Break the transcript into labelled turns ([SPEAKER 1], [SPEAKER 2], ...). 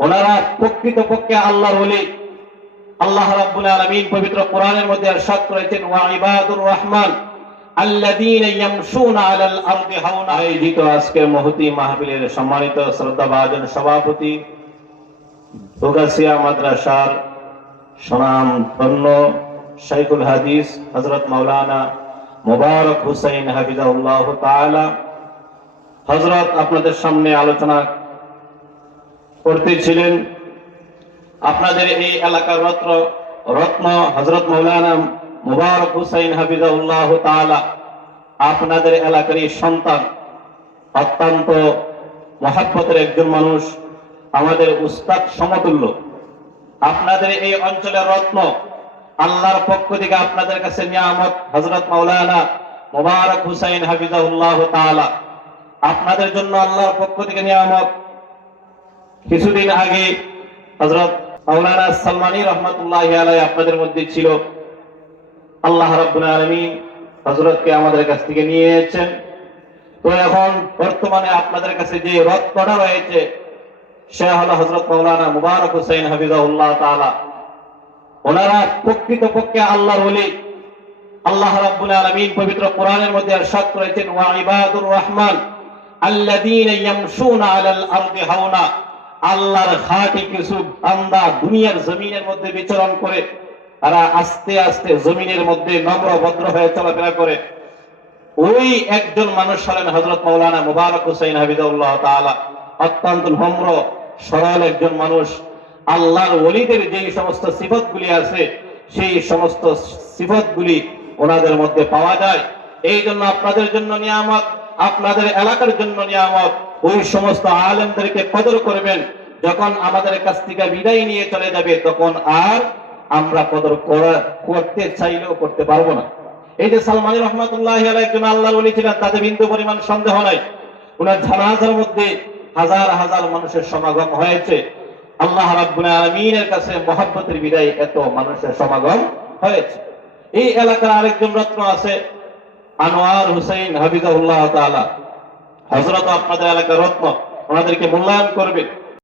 [SPEAKER 1] ওনারা প্রকৃত পক্ষে আল্লাহর ওলি আল্লাহ রাব্বুল আলামিন পবিত্র কোরআনের মধ্যে ارشاد করেছেন ওয়া ইবাদুর রহমান আল্লাযীনা ইয়ামশুনা আলাল আরদি হাওনা আয়োজিত আজকের মহতি মাহফিলের সম্মানিত শ্রদ্ধাভাজন সভাপতি দুগাসিয়া মাদ্রাসার সুনাম ধন্য শাইখুল হাদিস হযরত মাওলানা মোবারক হুসাইন হাফিজাহুল্লাহ তাআলা হযরত আপনাদের সামনে আলোচনা করতেছিলেন আপনাদের এই এলাকার রত্ন রত্ন হজরত মৌলানা মুবারক হুসাইন হাফিজাউল্লাহ তাআলা, আপনাদের এলাকারই সন্তান, অত্যন্ত মহাব্বতের একজন মানুষ, আমাদের উস্তাদ সমতুল্য। আপনাদের এই অঞ্চলের রত্ন, আল্লাহর পক্ষ থেকে আপনাদের কাছে নিয়ামত হজরত মাওলানা মুবারক হুসাইন হাফিজাউল্লাহ তাআলা, আপনাদের জন্য আল্লাহর পক্ষ থেকে নিয়ামত কিছুদিন আগে হজরত মাওলানা সালমানি রহমতুল্লাহ আলাই আপনাদের মধ্যে ছিল আল্লাহ রাব্বুল আলামিন হজরতকে আমাদের কাছ থেকে নিয়ে এসেছেন তো এখন বর্তমানে আপনাদের কাছে যে রত্নটা রয়েছে সে হলো হজরত মাওলানা মুবারক হুসাইন হাফিজাহুল্লাহ তাআলা ওনারা প্রকৃত পক্ষে আল্লাহর ওলি আল্লাহ রাব্বুল আলামিন পবিত্র কোরআনের মধ্যে ارشاد করেছেন ওয়া ইবাদুর রহমান আল্লাযীনা ইয়ামশুনা আলাল আরদি হাওনা আল্লাহর খাঁটি কিছু বান্দা দুনিয়ার জমিনের মধ্যে বিচরণ করে, তারা আস্তে আস্তে জমিনের মধ্যে নম্র ভদ্র হয়ে চলাফেরা করে। ওই একজন মানুষ হলেন হযরত মাওলানা মুবারক হুসাইন হাবিবুল্লাহ তাআলা। অত্যন্ত নম্র, সরল একজন মানুষ। আল্লাহর ওলিদের যে সমস্ত সিফতগুলি আছে, সেই সমস্ত সিফতগুলি ওনাদের মধ্যে পাওয়া যায়। এই জন্য আপনাদের জন্য নিয়ামত, আপনাদের এলাকার জন্য নিয়ামত। ওই সমস্ত আলেমদেরকে কদর করবেন। যখন আমাদের কাছ থেকে বিদায় নিয়ে চলে যাবে, তখন আর আমরা কদর করতে চাইলেও করতে পারব না। এই যে সালমান রহমতুল্লাহ একজন আল্লাহর ওলি ছিলেন, তাতে বিন্দু পরিমাণ সন্দেহ নাই। ওনার জানাজার মধ্যে হাজার হাজার মানুষের সমাগম হয়েছে। আল্লাহ রাব্বুল আলামিনের কাছে মহাব্বতের বিদায় এত মানুষের সমাগম হয়েছে। এই এলাকার আরেকজন রত্ন আছে, আনোয়ার হুসাইন হাফিজাহুল্লাহ তাআলা। হযরত আপনাদের এলাকার রত্ন ওনাদেরকে মূল্যায়ন করবে।